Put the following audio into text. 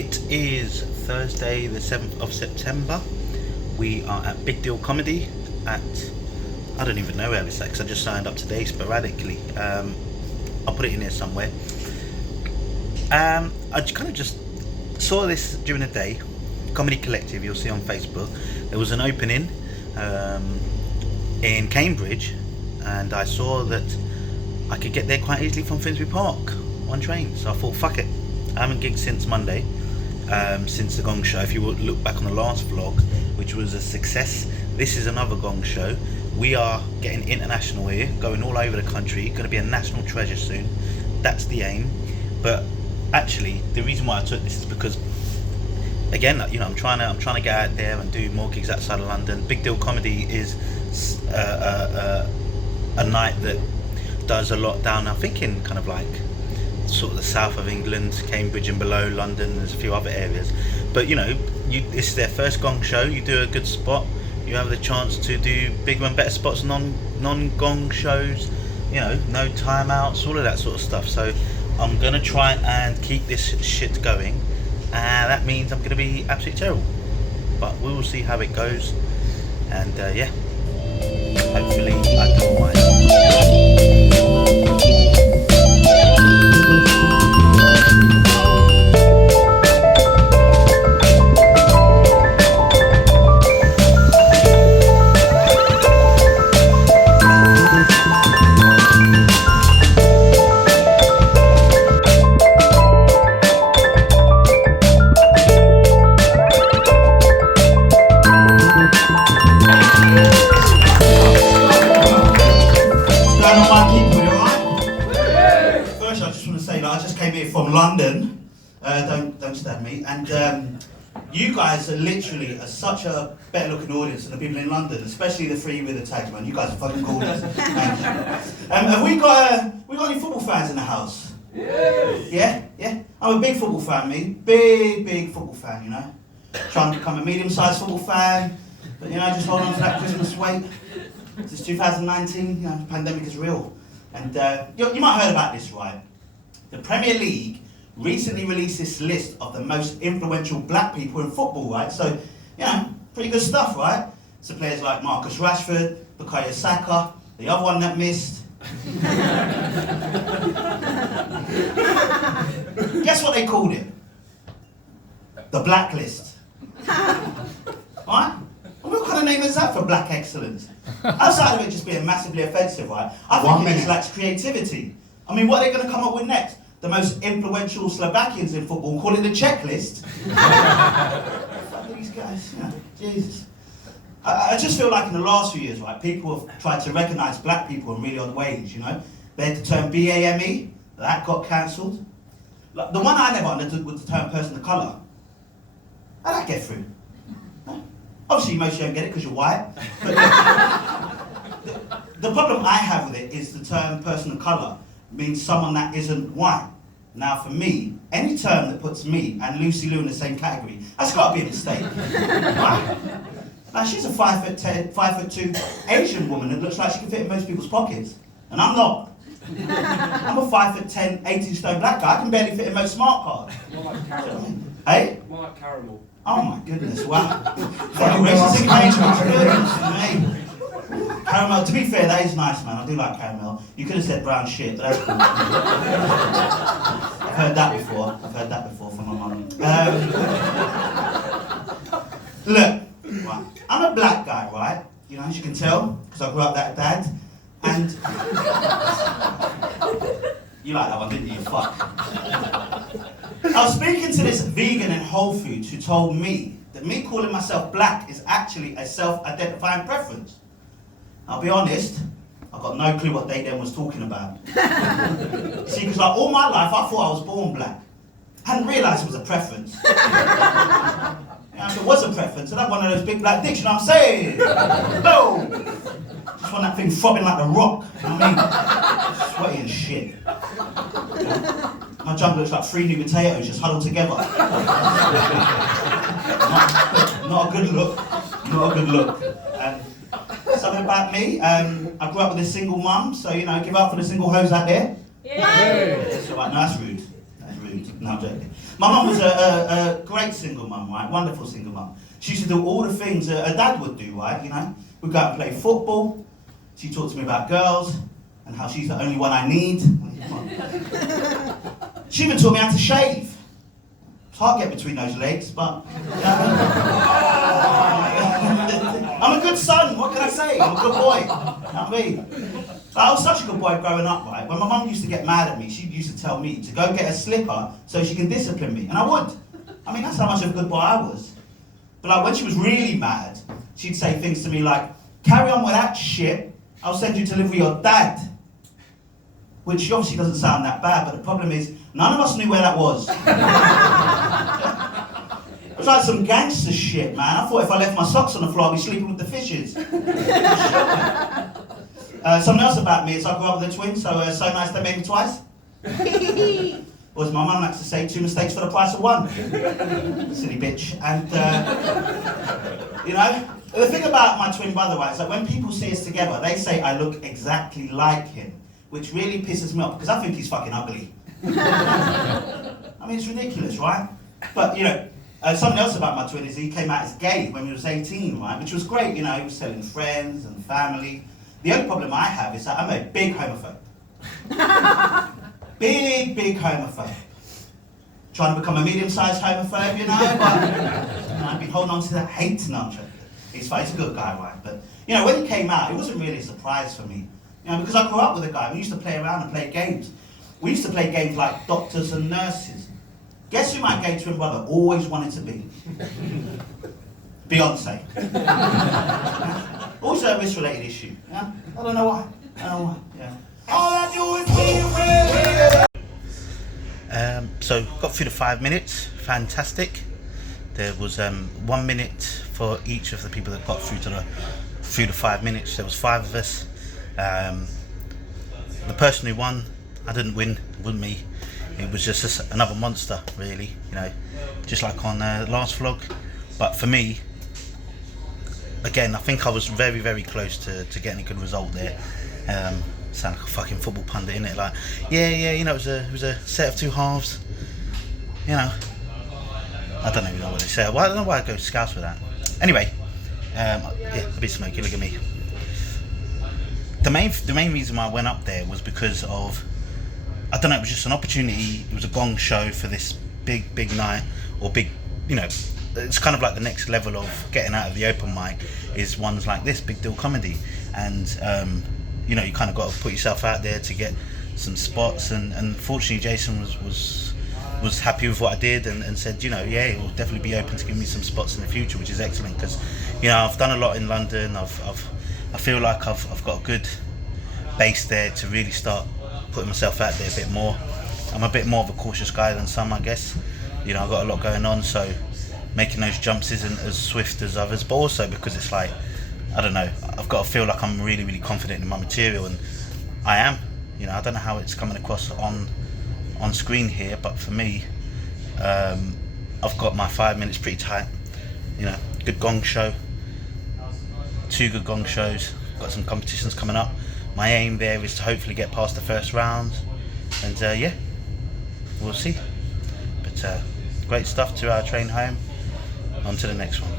It is Thursday, the 7th of September. We are at Big Deal Comedy at, I don't even know where it's at because I just signed up today sporadically. I'll put it in here somewhere. I kind of just saw this during the day. Comedy Collective, you'll see on Facebook. There was an opening in Cambridge, and I saw that I could get there quite easily from Finsbury Park on train. So I thought, fuck it. I haven't gigged since Monday, since the Gong Show. If you look back on the last vlog, which was a success, this is another Gong Show. We are getting international here, going all over the country. Going to be a national treasure soon. That's the aim. But actually, the reason why I took this is because, again, you know, I'm trying to get out there and do more gigs outside of London. Big Deal Comedy is a night that does a lot down, I think, in kind of like sort of the south of England, Cambridge and below London. There's a few other areas, but you know, this is their first Gong Show. You do a good spot, you have the chance to do bigger and better spots, non-Gong shows, you know, no timeouts, all of that sort of stuff. So I'm gonna try and keep this shit going, and that means I'm gonna be absolutely terrible, but we will see how it goes. And yeah, hopefully I do alright. From London, don't stab me, and you guys are literally such a better looking audience than the people in London, especially the three with the tags, man. You guys are fucking gorgeous. Have we got any football fans in the house? Yeah. I'm a big football fan, me. Big football fan, you know. Trying to become a medium-sized football fan, but you know, just hold on to that Christmas weight. It's 2019, you know, the pandemic is real, and you might have heard about this, right? The Premier League recently released this list of the most influential black people in football, right? So, you know, pretty good stuff, right? So players like Marcus Rashford, Bukayo Saka, the other one that missed. Guess what they called it? The Blacklist. Right? And what kind of name is that for black excellence? Outside of it just being massively offensive, right? I think it lacks creativity. I mean, what are they going to come up with next? The most influential Slovakians in football, call it the checklist. Fuck these guys, you know, Jesus. I just feel like in the last few years, right, people have tried to recognise black people in really odd ways, you know. They had the term BAME, that got cancelled. Like, the one I never understood was the term person of colour. How'd that get through? No? Obviously, most of you don't get it because you're white. But the problem I have with it is the term person of colour means someone that isn't white. Now for me, any term that puts me and Lucy Liu in the same category, that's got to be a mistake. Right? Now she's a 5'10", 5'2" Asian woman that looks like she can fit in most people's pockets. And I'm not. I'm a 5'10", 18 stone black guy. I can barely fit in most smart cards. More like caramel. Hey? More like caramel. Oh my goodness, wow. Racist engagement. Caramel, to be fair, that is nice, man. I do like caramel. You could have said brown shit, but that's cool. I've heard that before from my mum. Look, right, I'm a black guy, right? You know, as you can tell, because I grew up that dad. And you like that one, didn't you? Fuck. I was speaking to this vegan in Whole Foods who told me that me calling myself black is actually a self-identifying preference. I'll be honest, I've got no clue what they then was talking about. See, because like all my life I thought I was born black. Hadn't realised it was a preference. You know, if it was a preference, I'd have one of those big black dicks, you know what I'm saying? No! Just want that thing throbbing like the Rock, you know what I mean? Sweaty and shit. You know? My junk looks like 3 new potatoes just huddled together. Not a good look. Not a good look. Something about me, I grew up with a single mum, so you know, give up for the single hoes out there. Yeah. That's alright, no, that's rude. That's rude. No, I'm joking. My mum was a great single mum, right? Wonderful single mum. She used to do all the things a dad would do, right? You know, we'd go out and play football. She talked to me about girls and how she's the only one I need. She even taught me how to shave. It's hard to get between those legs, but I'm a good son. What can I say? I'm a good boy. You know what I mean? I was such a good boy growing up, right? When my mum used to get mad at me, she used to tell me to go get a slipper so she can discipline me, and I would. I mean, that's how much of a good boy I was. But like when she was really mad, she'd say things to me like, "Carry on with that shit, I'll send you to live with your dad." Which obviously doesn't sound that bad, but the problem is, none of us knew where that was. It was like some gangster shit, man. I thought if I left my socks on the floor, I'd be sleeping with the fishes. Something else about me is I grew up with a twin, so nice they made me twice. Or as my mum likes to say, 2 mistakes for the price of 1. Silly bitch. And, you know, the thing about my twin brother, right, is that when people see us together, they say I look exactly like him, which really pisses me off, because I think he's fucking ugly. I mean, it's ridiculous, right? But, you know, something else about my twin is he came out as gay when he was 18, right? Which was great, you know, he was telling friends and family. The only problem I have is that I'm a big homophobe. Big homophobe. Trying to become a medium-sized homophobe, you know, but I've been holding on to that hate. No, I'm joking. He's fine, he's a good guy, right? But, you know, when he came out, it wasn't really a surprise for me. You know, because I grew up with a guy, we used to play around and play games. We used to play games like doctors and nurses. Guess who my gay twin brother always wanted to be? Beyonce. Also a race-related issue. Yeah? I don't know why. Yeah. All I do is So got through the 5 minutes. Fantastic. There was 1 minute for each of the people that got through the 5 minutes. There was 5 of us. The person who won, I didn't win. It wasn't me. It was just another monster, really. You know, just like on the last vlog. But for me, again, I think I was very, very close to getting a good result there. Sound like a fucking football pundit, innit? Like, yeah, you know, it was a set of 2 halves. You know, I don't even know what they say. Well, I don't know why I go scouts with that. Anyway, yeah, a bit smoky. Look at me. The main reason why I went up there was because of, I don't know, it was just an opportunity. It was a gong show for this big night, or big, you know, it's kind of like the next level of getting out of the open mic is ones like this, Big Deal Comedy. And, you know, you kind of got to put yourself out there to get some spots. And fortunately, Jason was happy with what I did and said, you know, yeah, he'll definitely be open to give me some spots in the future, which is excellent because, you know, I've done a lot in London. I feel like I've got a good base there to really start putting myself out there a bit more. I'm a bit more of a cautious guy than some, I guess. You know, I've got a lot going on, so making those jumps isn't as swift as others, but also because it's like, I don't know, I've got to feel like I'm really, really confident in my material, and I am. You know, I don't know how it's coming across on screen here, but for me, I've got my 5 minutes pretty tight. You know, good gong show, 2 good gong shows, got some competitions coming up. My aim there is to hopefully get past the first round, and yeah, we'll see. But great stuff, 2-hour train home, on to the next one.